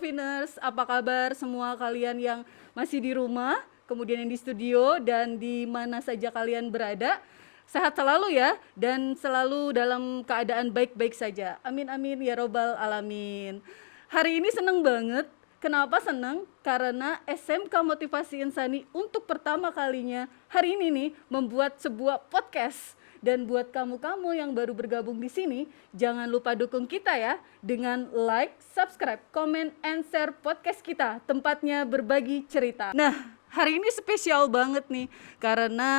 Moviners, apa kabar semua kalian yang masih di rumah, kemudian yang di studio dan di mana saja kalian berada. Sehat selalu ya, dan selalu dalam keadaan baik-baik saja. Amin amin ya robbal alamin. Hari ini seneng banget. Kenapa seneng? Karena SMK Motivasi Insani untuk pertama kalinya hari ini nih membuat sebuah podcast. Dan buat kamu-kamu yang baru bergabung di sini, jangan lupa dukung kita ya dengan like, subscribe, comment, and share podcast kita. Tempatnya berbagi cerita. Nah, hari ini spesial banget nih karena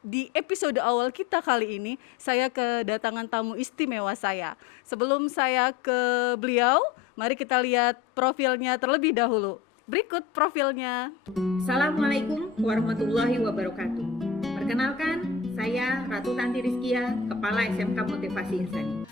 di episode awal kita kali ini saya kedatangan tamu istimewa saya. Sebelum saya ke beliau, mari kita lihat profilnya terlebih dahulu. Berikut profilnya. Assalamualaikum warahmatullahi wabarakatuh. Perkenalkan, saya Ratu Tanti Rizkia, Kepala SMK Motivasi Insani.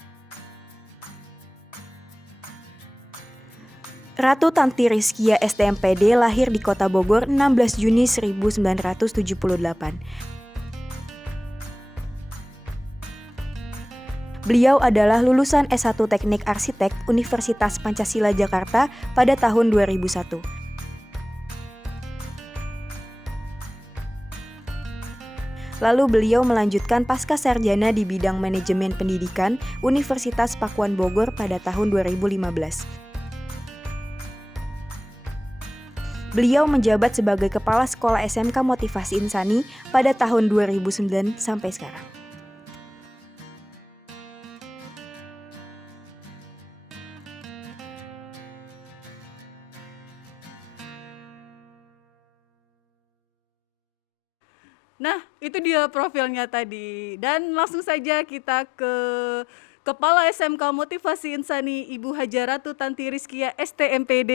Ratu Tanti Rizkia STMPD lahir di Kota Bogor 16 Juni 1978. Beliau adalah lulusan S1 Teknik Arsitek Universitas Pancasila Jakarta pada tahun 2001. Lalu beliau melanjutkan pasca sarjana di bidang manajemen pendidikan Universitas Pakuan Bogor pada tahun 2015. Beliau menjabat sebagai Kepala Sekolah SMK Motivasi Insani pada tahun 2009 sampai sekarang. Nah, itu dia profilnya tadi. Dan langsung saja kita ke Kepala SMK Motivasi Insani, Ibu Haja Ratu Tanti Rizkia STMPD.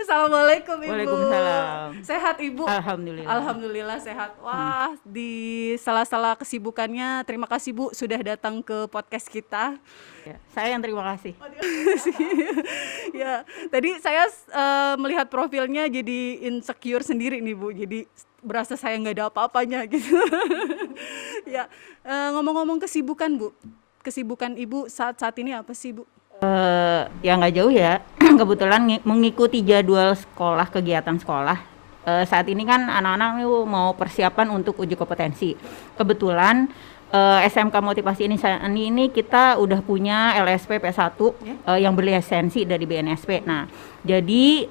Assalamualaikum Ibu. Waalaikumsalam. Sehat Ibu? Alhamdulillah. Alhamdulillah sehat. Wah, di sela-sela kesibukannya, terima kasih Bu sudah datang ke podcast kita. Ya, saya yang terima kasih. Ya, tadi saya melihat profilnya jadi insecure sendiri nih Bu, jadi berasa saya nggak ada apa-apanya gitu. Ya, ngomong-ngomong kesibukan Bu, kesibukan Ibu saat ini apa sih Bu? Ya nggak jauh ya, kebetulan mengikuti jadwal sekolah, kegiatan sekolah. Saat ini kan anak-anak mau persiapan untuk uji kompetensi. Kebetulan SMK Motivasi ini kita udah punya LSP P1 yang berlisensi dari BNSP. Nah, jadi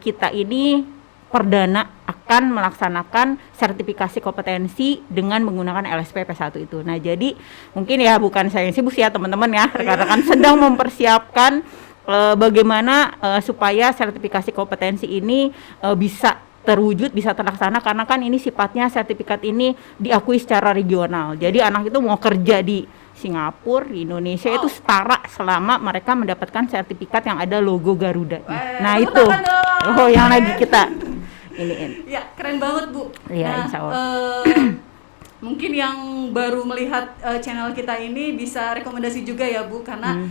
kita ini perdana akan melaksanakan sertifikasi kompetensi dengan menggunakan LSP P1 itu. Nah, jadi mungkin ya bukan saya yang sibuk ya teman-teman ya, rekan-rekan sedang mempersiapkan bagaimana supaya sertifikasi kompetensi ini bisa terwujud, bisa terlaksana, karena kan ini sifatnya sertifikat ini diakui secara regional. Jadi anak itu mau kerja di Singapura, di Indonesia itu setara selama mereka mendapatkan sertifikat yang ada logo Garuda. Nah itu, yang lagi kita iniin. Ya, keren banget Bu. Iya, Nah, insya Allah. mungkin yang baru melihat channel kita ini bisa rekomendasi juga ya Bu, karena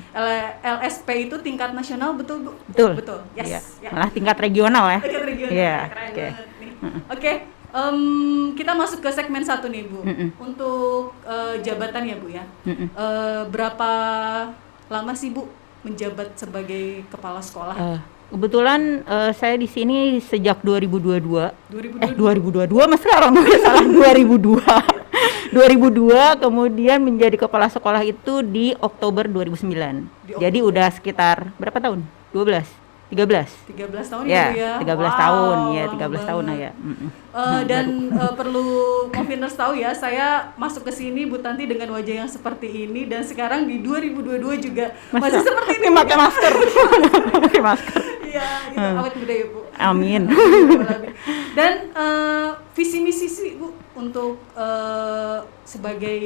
LSP itu tingkat nasional, betul Bu? Betul. Yes. Iya. Ya. Malah tingkat regional ya. Tingkat regional. Iya, Keren oke. banget nih. Oke, kita masuk ke segmen 1 nih Bu. Untuk jabatan ya Bu ya. Berapa lama sih Bu menjabat sebagai kepala sekolah? Kebetulan saya di sini sejak 2022. 2022. 2022 mas sekarang salah 2002 kemudian menjadi kepala sekolah itu di Oktober 2009. Jadi udah sekitar berapa tahun? 13 tahun ya, Bu ya. 13 tahun ya, 13 tahun lah ya. Dan perlu Moviners tahu ya, saya masuk ke sini Bu Tanti dengan wajah yang seperti ini, dan sekarang di 2022 juga masih seperti ini. Pakai masker. Pakai masker. Iya, itu awet muda ya Bu. Amin. Dan visi misi sih Bu untuk sebagai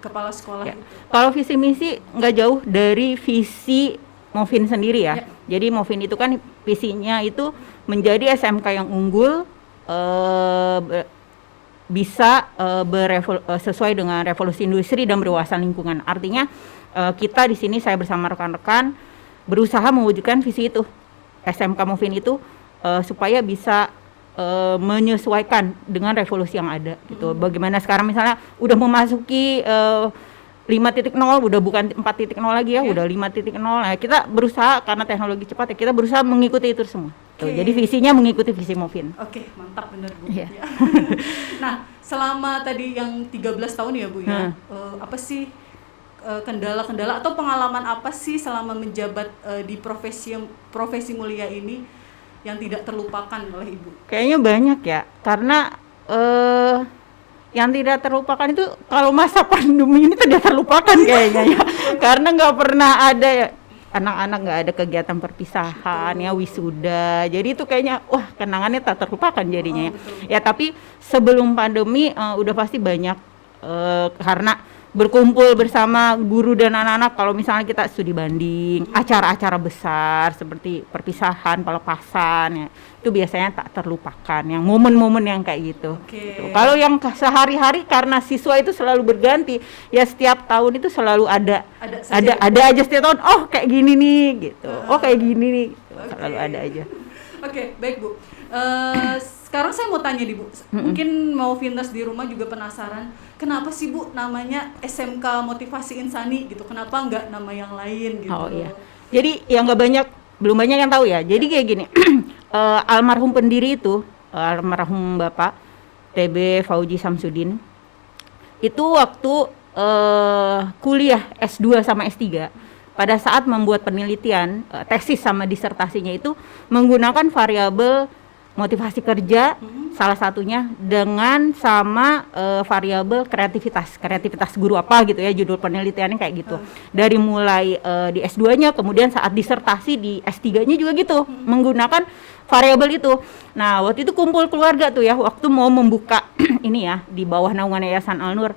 kepala sekolah. Ya. Kalau visi misi nggak jauh dari visi Movin sendiri ya. Jadi Movin itu kan visinya itu menjadi SMK yang unggul, bisa sesuai dengan revolusi industri dan berwawasan lingkungan. Artinya kita di sini, saya bersama rekan-rekan berusaha mewujudkan visi itu. SMK Movin itu supaya bisa menyesuaikan dengan revolusi yang ada gitu. Bagaimana sekarang misalnya udah memasuki 5 5.0 udah bukan 4.0 lagi ya, udah 5.0. Nah, kita berusaha karena teknologi cepat ya, kita berusaha mengikuti itu semua. Tuh, jadi visinya mengikuti visi Movin. Oke, mantap bener Bu. Iya. Ya. Nah, selama tadi yang 13 tahun ya Bu ya, apa sih kendala-kendala atau pengalaman apa sih selama menjabat di profesi mulia ini yang tidak terlupakan oleh Ibu? Kayaknya banyak ya, karena yang tidak terlupakan itu kalau masa pandemi ini tidak terlupakan kayaknya ya, karena nggak pernah ada ya, anak-anak nggak ada kegiatan perpisahan ya, wisuda, jadi itu kayaknya wah kenangannya tak terlupakan jadinya ya. Tapi sebelum pandemi udah pasti banyak karena berkumpul bersama guru dan anak-anak, kalau misalnya kita studi banding, acara-acara besar seperti perpisahan, pelepasan ya, itu biasanya tak terlupakan, yang momen-momen yang kayak gitu. Gitu. Kalau yang sehari-hari karena siswa itu selalu berganti, ya setiap tahun itu selalu ada aja setiap tahun, oh kayak gini nih gitu, oh kayak gini nih gitu. Selalu ada aja. Oke, baik Bu. Sekarang saya mau tanya nih Bu, mungkin mau Vintas di rumah juga penasaran, kenapa sih Bu namanya SMK Motivasi Insani gitu? Kenapa nggak nama yang lain gitu? Oh iya. Jadi yang belum banyak yang tahu ya. Jadi kayak gini, almarhum pendiri itu, almarhum Bapak TB Fauji Samsudin, itu waktu kuliah S2 sama S3, pada saat membuat penelitian, tesis sama disertasinya itu menggunakan variabel motivasi kerja, salah satunya dengan sama variabel kreativitas guru apa gitu ya, judul penelitiannya kayak gitu. Dari mulai di S2-nya, kemudian saat disertasi di S3-nya juga gitu, menggunakan variabel itu. Nah, waktu itu kumpul keluarga tuh ya, waktu mau membuka ini ya, di bawah naungan Yayasan Al-Nur.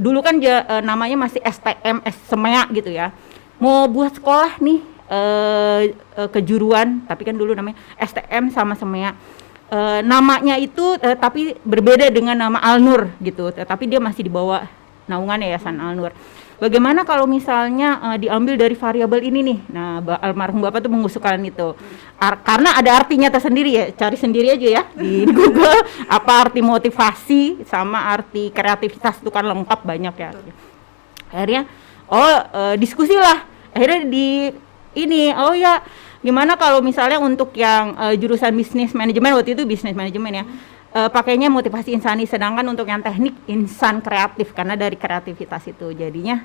Dulu kan namanya masih STM, SEMEA gitu ya. Mau buat sekolah nih, kejuruan, tapi kan dulu namanya STM sama SEMEA. Namanya itu tapi berbeda dengan nama Al-Nur gitu, tapi dia masih di bawah naungan Yayasan Al-Nur. Bagaimana kalau misalnya diambil dari variabel ini nih? Nah, almarhum Bapak tuh mengusulkan itu. Karena ada artinya tersendiri ya, cari sendiri aja ya di Google apa arti motivasi sama arti kreativitas, itu kan lengkap banyak ya. Akhirnya diskusi lah. Akhirnya oh ya, gimana kalau misalnya untuk yang jurusan bisnis manajemen, waktu itu bisnis manajemen ya, pakainya motivasi insani, sedangkan untuk yang teknik insan kreatif, karena dari kreativitas itu jadinya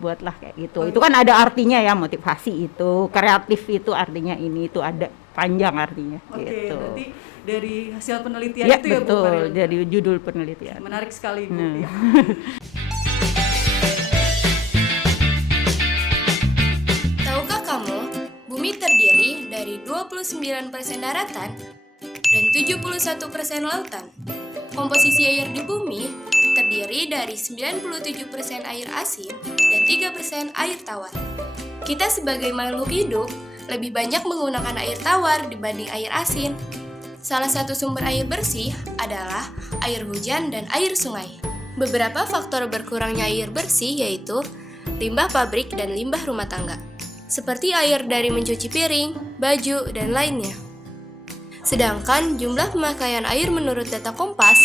buatlah kayak gitu. Itu kan ada artinya ya, motivasi itu, kreatif itu artinya ini, itu ada panjang artinya. Oke, gitu. berarti dari hasil penelitian Ya, itu ya Bu? betul, jadi judul penelitian. Menarik sekali Bu. Ya. Tahukah kamu, bumi terdiri dari 29% daratan dan 71% lautan. Komposisi air di bumi terdiri dari 97% air asin dan 3% air tawar. Kita sebagai makhluk hidup lebih banyak menggunakan air tawar dibanding air asin. Salah satu sumber air bersih adalah air hujan dan air sungai. Beberapa faktor berkurangnya air bersih yaitu limbah pabrik dan limbah rumah tangga, seperti air dari mencuci piring, baju, dan lainnya. Sedangkan jumlah pemakaian air menurut data Kompas,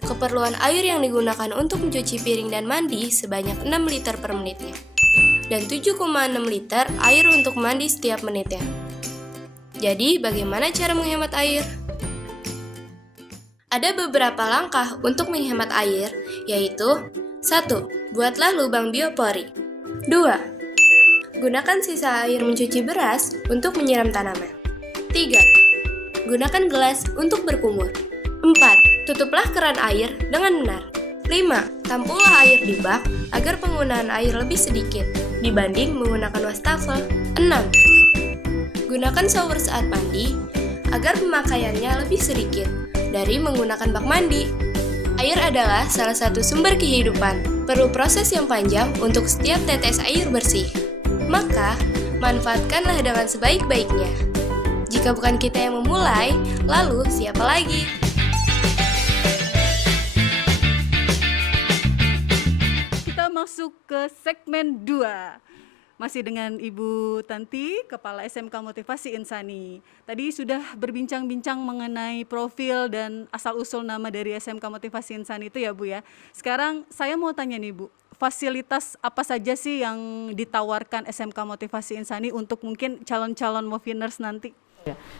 keperluan air yang digunakan untuk mencuci piring dan mandi sebanyak 6 liter per menitnya, dan 7,6 liter air untuk mandi setiap menitnya. Jadi, bagaimana cara menghemat air? Ada beberapa langkah untuk menghemat air, yaitu 1. Buatlah lubang biopori. 2. Gunakan sisa air mencuci beras untuk menyiram tanaman. 3. Gunakan gelas untuk berkumur. 4. Tutuplah keran air dengan benar. 5. Tampunglah air di bak agar penggunaan air lebih sedikit dibanding menggunakan wastafel. 6. Gunakan shower saat mandi agar pemakaiannya lebih sedikit dari menggunakan bak mandi. Air adalah salah satu sumber kehidupan. Perlu proses yang panjang untuk setiap tetes air bersih. Maka, manfaatkanlah dengan sebaik-baiknya. Jika bukan kita yang memulai, lalu siapa lagi? Kita masuk ke segmen 2. Masih dengan Ibu Tanti, Kepala SMK Motivasi Insani. Tadi sudah berbincang-bincang mengenai profil dan asal-usul nama dari SMK Motivasi Insani itu ya Bu ya. Sekarang saya mau tanya nih Bu, fasilitas apa saja sih yang ditawarkan SMK Motivasi Insani untuk mungkin calon-calon Moviners nanti?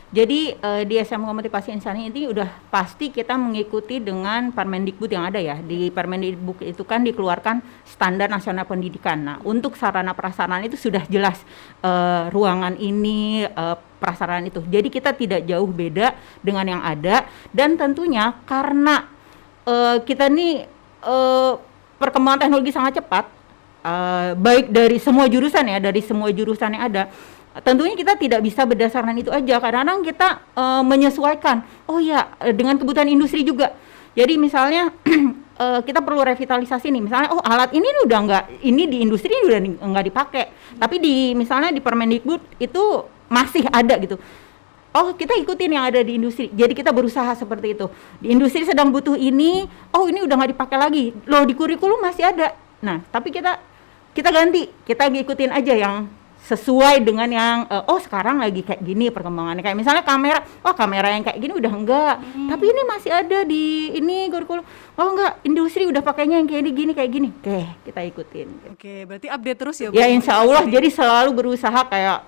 Jadi di SMK Motivasi Insani ini udah pasti kita mengikuti dengan Permendikbud yang ada ya. Di Permendikbud itu kan dikeluarkan standar nasional pendidikan. Nah, untuk sarana prasarana itu sudah jelas ruangan ini, prasarana itu. Jadi kita tidak jauh beda dengan yang ada, dan tentunya karena kita nih perkembangan teknologi sangat cepat, baik dari semua jurusan ya, dari semua jurusan yang ada. Tentunya kita tidak bisa berdasarkan itu aja, kadang-kadang kita menyesuaikan, oh ya dengan kebutuhan industri juga. Jadi misalnya kita perlu revitalisasi nih, misalnya oh alat ini udah enggak, ini di industri udah enggak dipakai, tapi misalnya di Permendikbud itu masih ada gitu. Oh kita ikutin yang ada di industri, jadi kita berusaha seperti itu. Di industri sedang butuh ini, oh ini udah nggak dipakai lagi, loh di kurikulum masih ada. Nah tapi kita ganti, kita ngikutin aja yang sesuai dengan yang oh sekarang lagi kayak gini perkembangannya. Kayak misalnya kamera, oh kamera yang kayak gini udah enggak, tapi ini masih ada di ini kurikulum. Oh enggak, industri udah pakainya yang kayak gini. Oke, kita ikutin. Oke, berarti update terus ya Bu? Ya insya Allah, jadi selalu berusaha kayak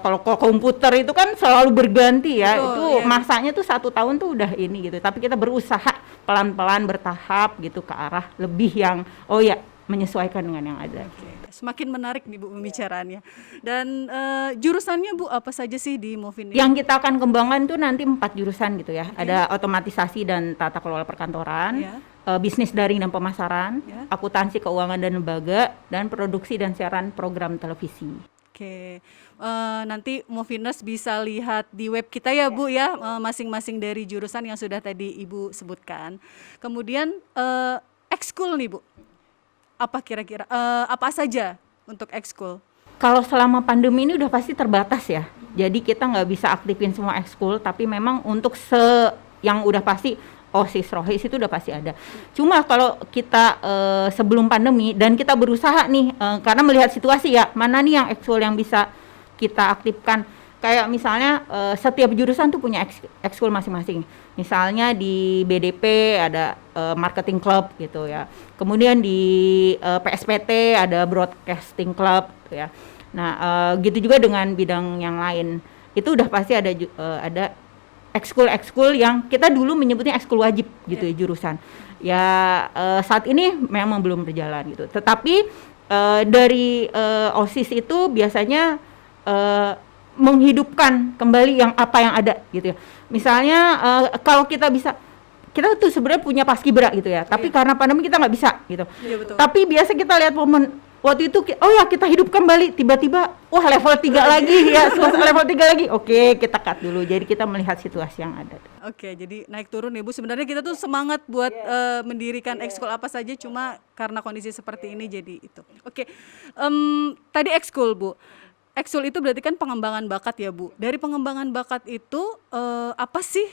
kalau komputer itu kan selalu berganti ya. Betul, itu iya. masanya tuh 1 tahun tuh udah ini gitu. Tapi kita berusaha pelan-pelan bertahap gitu ke arah lebih yang oh ya menyesuaikan dengan yang ada. Semakin menarik nih Bu pembicaraannya. Dan jurusannya Bu apa saja sih di Movin ini? Yang kita akan kembangkan tuh nanti 4 jurusan gitu ya. Ada otomatisasi dan tata kelola perkantoran, Ya. bisnis daring dan pemasaran, Ya. akuntansi keuangan dan lembaga, dan produksi dan siaran program televisi. Oke, nanti Moviners bisa lihat di web kita ya Bu ya, masing-masing dari jurusan yang sudah tadi Ibu sebutkan. Kemudian ekskul nih Bu, apa kira-kira, apa saja untuk ekskul? Kalau selama pandemi ini udah pasti terbatas ya, jadi kita nggak bisa aktifin semua ekskul, tapi memang untuk yang udah pasti OSIS, ROHIS itu udah pasti ada. Cuma kalau kita sebelum pandemi dan kita berusaha nih, karena melihat situasi ya, mana nih yang ekskul yang bisa kita aktifkan. Kayak misalnya setiap jurusan tuh punya ekskul masing-masing. Misalnya di BDP ada marketing club gitu ya. Kemudian di PSPT ada broadcasting club gitu ya. Nah, gitu juga dengan bidang yang lain. Itu udah pasti ada ekskul yang kita dulu menyebutnya ekskul wajib gitu ya jurusan. Ya saat ini memang belum berjalan gitu. Tetapi dari OSIS itu biasanya menghidupkan kembali yang apa yang ada gitu ya. Misalnya kalau kita tuh sebenarnya punya paskibra gitu ya, tapi karena pandemi kita nggak bisa gitu. Iya betul. Tapi biasa kita lihat momen waktu itu, oh ya kita hidupkan kembali, tiba-tiba wah level 3 lagi ya, level 3 lagi. Oke, kita cut dulu. Jadi kita melihat situasi yang ada. Oke, jadi naik turun ya Bu. Sebenarnya kita tuh semangat buat mendirikan ekskul apa saja, cuma karena kondisi seperti ini jadi itu. Oke, tadi ekskul Bu. Ekskul itu berarti kan pengembangan bakat ya Bu. Dari pengembangan bakat itu apa sih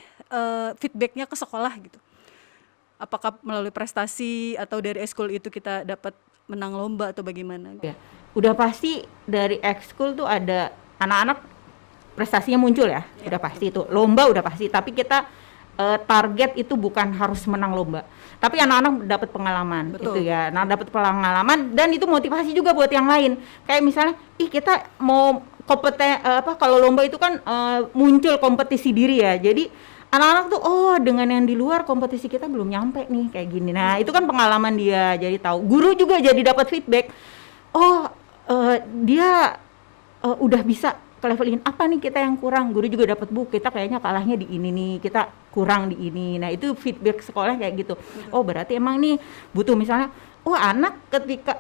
feedbacknya ke sekolah gitu? Apakah melalui prestasi atau dari ekskul itu kita dapat menang lomba atau bagaimana? Ya, udah pasti dari ekskul tuh ada anak-anak prestasinya muncul ya, udah pasti itu. Lomba udah pasti, tapi kita target itu bukan harus menang lomba, tapi anak-anak dapat pengalaman. Betul. Itu ya. Nah, dapat pengalaman dan itu motivasi juga buat yang lain. Kayak misalnya, kita mau kalau lomba itu kan muncul kompetisi diri ya. Jadi anak-anak tuh dengan yang di luar kompetisi kita belum nyampe nih kayak gini. Nah, itu kan pengalaman dia, jadi tahu. Guru juga jadi dapat feedback. Dia udah bisa ke level ini, apa nih kita yang kurang. Guru juga dapat kita kayaknya kalahnya di ini nih, kita kurang di ini. Nah, itu feedback sekolah kayak gitu. Oh, berarti emang nih butuh misalnya anak ketika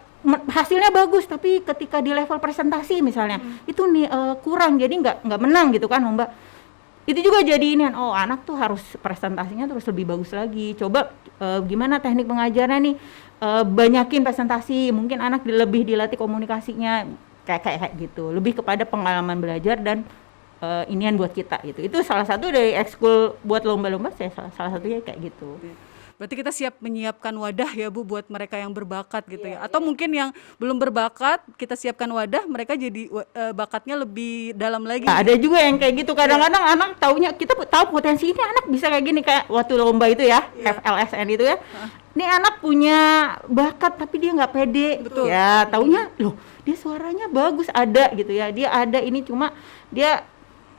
hasilnya bagus tapi ketika di level presentasi misalnya itu nih kurang, jadi nggak menang gitu kan lomba. Itu juga jadi ini, anak tuh harus presentasinya terus lebih bagus lagi. Coba gimana teknik pengajarannya nih, banyakin presentasi, mungkin anak lebih dilatih komunikasinya, kayak gitu. Lebih kepada pengalaman belajar dan inian buat kita gitu. Itu salah satu dari ekskul buat lomba-lomba, saya salah satunya kayak gitu. Berarti kita siap menyiapkan wadah ya Bu buat mereka yang berbakat gitu ya. Atau mungkin yang belum berbakat kita siapkan wadah, mereka jadi bakatnya lebih dalam lagi. Ada juga yang kayak gitu, kadang-kadang anak taunya, kita tahu potensi ini anak bisa kayak gini, kayak waktu lomba itu ya, FLSN itu ya. Ini anak punya bakat tapi dia nggak pede. Betul. Ya taunya loh dia suaranya bagus ada gitu ya, dia ada ini cuma dia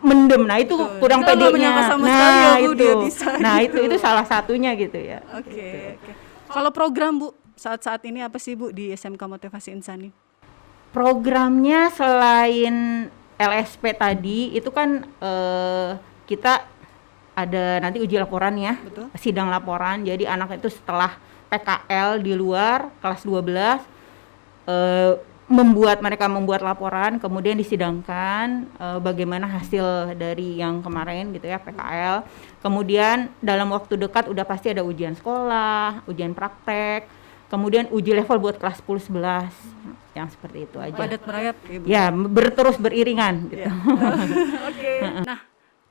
mendem. Nah itu kurang Kita nggak pedenya. menyangka sama sekali ya, Bu, itu dia bisa nah gitu. itu salah satunya gitu ya. Oke. Kalau program Bu saat-saat ini apa sih Bu di SMK Motivasi Insani? Programnya selain LSP tadi itu kan kita ada nanti uji laporan ya. Betul. Sidang laporan. Jadi anak itu setelah PKL di luar kelas 12 mereka membuat laporan, kemudian disidangkan bagaimana hasil dari yang kemarin gitu ya, PKL. Kemudian dalam waktu dekat udah pasti ada ujian sekolah, ujian praktek, kemudian uji level buat kelas 10 11. Yang seperti itu aja. Padat merayap ya Bu. Ya, terus beriringan gitu. Oke. Nah,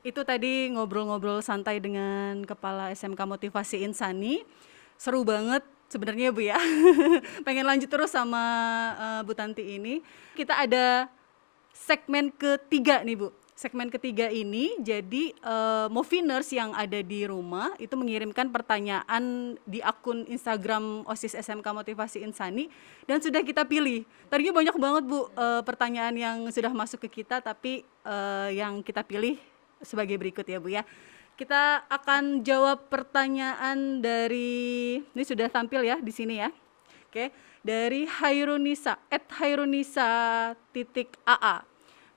itu tadi ngobrol-ngobrol santai dengan Kepala SMK Motivasi Insani. Seru banget sebenarnya Bu ya. Pengen lanjut terus sama Bu Tanti ini. Kita ada segmen ketiga nih Bu. Segmen ketiga ini jadi Moviners yang ada di rumah itu mengirimkan pertanyaan di akun Instagram OSIS SMK Motivasi Insani dan sudah kita pilih. Tadinya banyak banget Bu pertanyaan yang sudah masuk ke kita, tapi yang kita pilih sebagai berikut ya Bu ya. Kita akan jawab pertanyaan dari, ini sudah tampil ya di sini ya. Oke, dari Hairunisa @hairunisa.aa.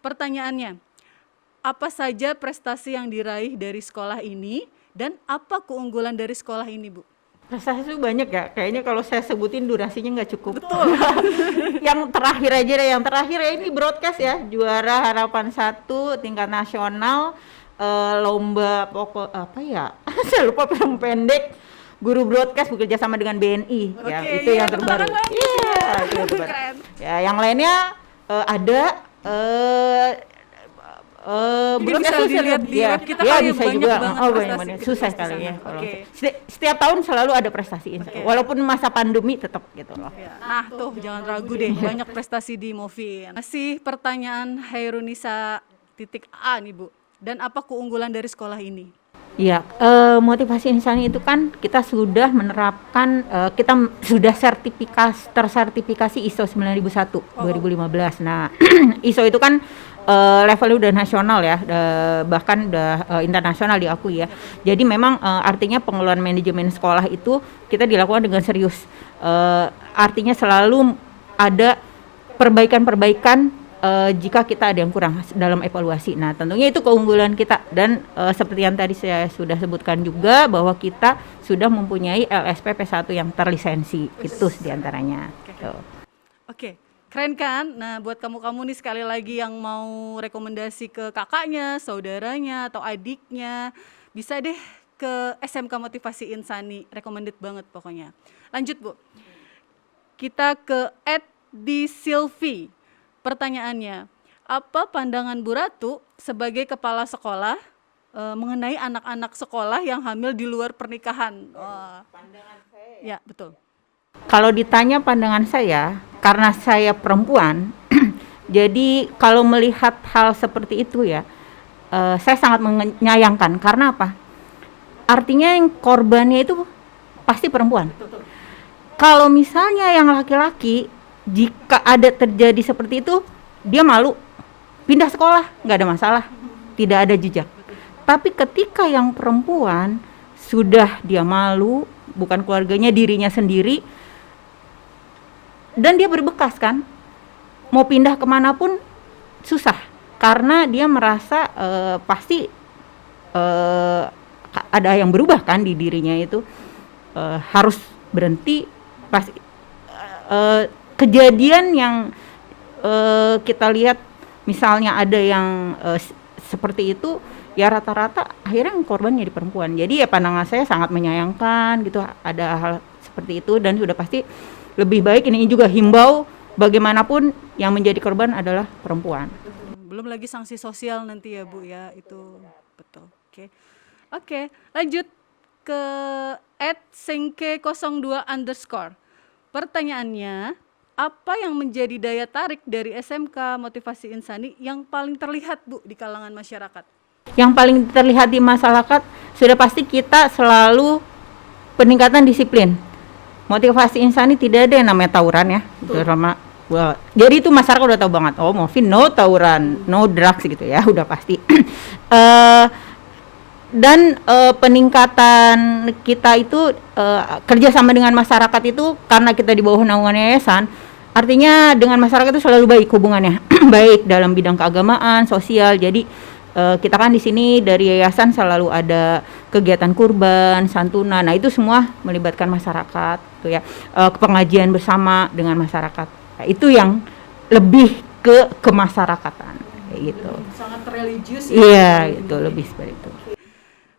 Pertanyaannya, apa saja prestasi yang diraih dari sekolah ini dan apa keunggulan dari sekolah ini Bu? Prestasi itu banyak ya, kayaknya kalau saya sebutin durasinya nggak cukup. Betul. Yang terakhir aja deh, yang terakhir ya ini broadcast ya, juara harapan 1 tingkat nasional. Lomba pokok apa ya saya lupa, film pendek guru broadcast bekerja sama dengan BNI. Ya itu yang terbaru. Iya itu yang terbaru. Ya yang lainnya ada bisa dilihat di web kita ya kali, bisa banyak juga. banget Banyak prestasi susah kita sekali di ya sana. kalau Oke. setiap tahun selalu ada prestasi walaupun masa pandemi tetap gitu loh. Nah tuh jangan ragu deh, banyak prestasi di Movin. Masih pertanyaan Hairunisa.a nih Bu. Dan apa keunggulan dari sekolah ini? Iya, motivasi insani itu kan kita sudah menerapkan, kita sudah tersertifikasi ISO 9001 2015. Nah, ISO itu kan levelnya udah nasional ya, bahkan udah internasional diakui ya. Jadi memang artinya pengelolaan manajemen sekolah itu kita dilakukan dengan serius. Artinya selalu ada perbaikan-perbaikan jika kita ada yang kurang dalam evaluasi. Nah tentunya itu keunggulan kita dan seperti yang tadi saya sudah sebutkan juga bahwa kita sudah mempunyai LSP P1 yang terlisensi. Itu diantaranya. Oke, keren kan? Nah buat kamu-kamu nih sekali lagi yang mau rekomendasi ke kakaknya, saudaranya atau adiknya, bisa deh ke SMK Motivasi Insani, recommended banget pokoknya. Lanjut Bu, kita ke @disilvi. Pertanyaannya, apa pandangan Bu Ratu sebagai kepala sekolah mengenai anak-anak sekolah yang hamil di luar pernikahan? Pandangan saya ya? Betul. Kalau ditanya pandangan saya, karena saya perempuan, jadi kalau melihat hal seperti itu ya, saya sangat menyayangkan. Karena apa? Artinya yang korbannya itu pasti perempuan. Kalau misalnya yang laki-laki, jika ada terjadi seperti itu, dia malu, pindah sekolah, nggak ada masalah, tidak ada jejak. Tapi ketika yang perempuan, sudah dia malu, bukan keluarganya, dirinya sendiri, dan dia berbekas kan, mau pindah kemanapun susah, karena dia merasa pasti ada yang berubah kan di dirinya itu, harus berhenti, pasti kejadian yang kita lihat misalnya ada yang seperti itu ya rata-rata akhirnya korbannya di perempuan. Jadi ya pandangan saya sangat menyayangkan gitu, ada hal seperti itu dan sudah pasti lebih baik ini juga himbau bagaimanapun yang menjadi korban adalah perempuan. Belum lagi sanksi sosial nanti ya Bu ya, itu betul. Oke, lanjut ke @sengke02_. Pertanyaannya, apa yang menjadi daya tarik dari SMK Motivasi Insani yang paling terlihat Bu di kalangan masyarakat? Yang paling terlihat di masyarakat sudah pasti kita selalu peningkatan disiplin. Motivasi Insani tidak ada yang namanya tawuran ya, terutama. Jadi itu masyarakat udah tahu banget. Oh, Movin no tawuran, no drugs gitu ya, udah pasti. Dan peningkatan kita itu kerjasama dengan masyarakat itu karena kita di bawah naungan yayasan, artinya dengan masyarakat itu selalu baik hubungannya, baik dalam bidang keagamaan, sosial. Jadi kita kan di sini dari yayasan selalu ada kegiatan kurban, santunan. Nah itu semua melibatkan masyarakat, gitu ya. Pengajian bersama dengan masyarakat. Nah, itu yang lebih ke kemasyarakatan, kayak gitu. Sangat religius. Iya, itu lebih seperti itu.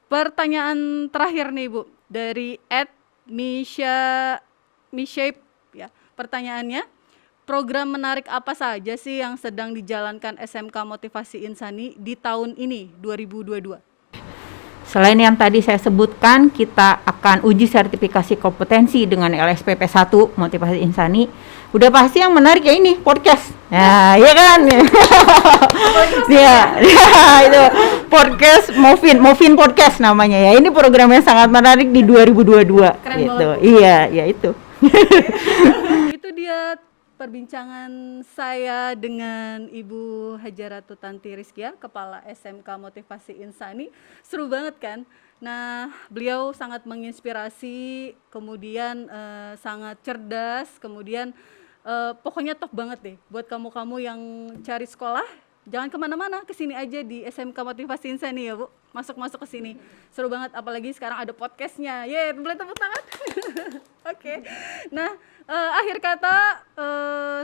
Pertanyaan terakhir nih Bu dari @mishape ya. Pertanyaannya, program menarik apa saja sih yang sedang dijalankan SMK Motivasi Insani di tahun ini 2022? Selain yang tadi saya sebutkan, kita akan uji sertifikasi kompetensi dengan LSPP 1 Motivasi Insani. Udah pasti yang menarik ya ini podcast. Nah, iya kan? Ya, itu podcast Movin Podcast namanya ya. Ini programnya sangat menarik di 2022 Keren gitu. banget. Iya, ya itu. Itu dia perbincangan saya dengan Ibu Hajaratu Tanti Rizkia, Kepala SMK Motivasi Insani. Seru banget kan? Nah, beliau sangat menginspirasi, kemudian sangat cerdas, kemudian pokoknya top banget deh buat kamu-kamu yang cari sekolah. Jangan kemana-mana, kesini aja di SMK Motivasi Insani ya Bu. Masuk ke sini. Seru banget, apalagi sekarang ada podcastnya. Yeay, boleh tepuk tangan? Oke. Nah, akhir kata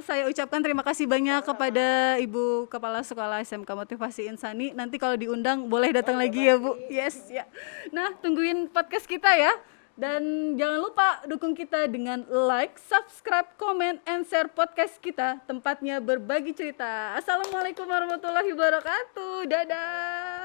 saya ucapkan terima kasih banyak kepada Ibu Kepala Sekolah SMK Motivasi Insani. Nanti kalau diundang boleh datang lagi ya Bu. Yes ya. Nah, tungguin podcast kita ya. Dan jangan lupa dukung kita dengan like, subscribe, comment, and share podcast kita. Tempatnya berbagi cerita. Assalamualaikum warahmatullahi wabarakatuh. Dadah.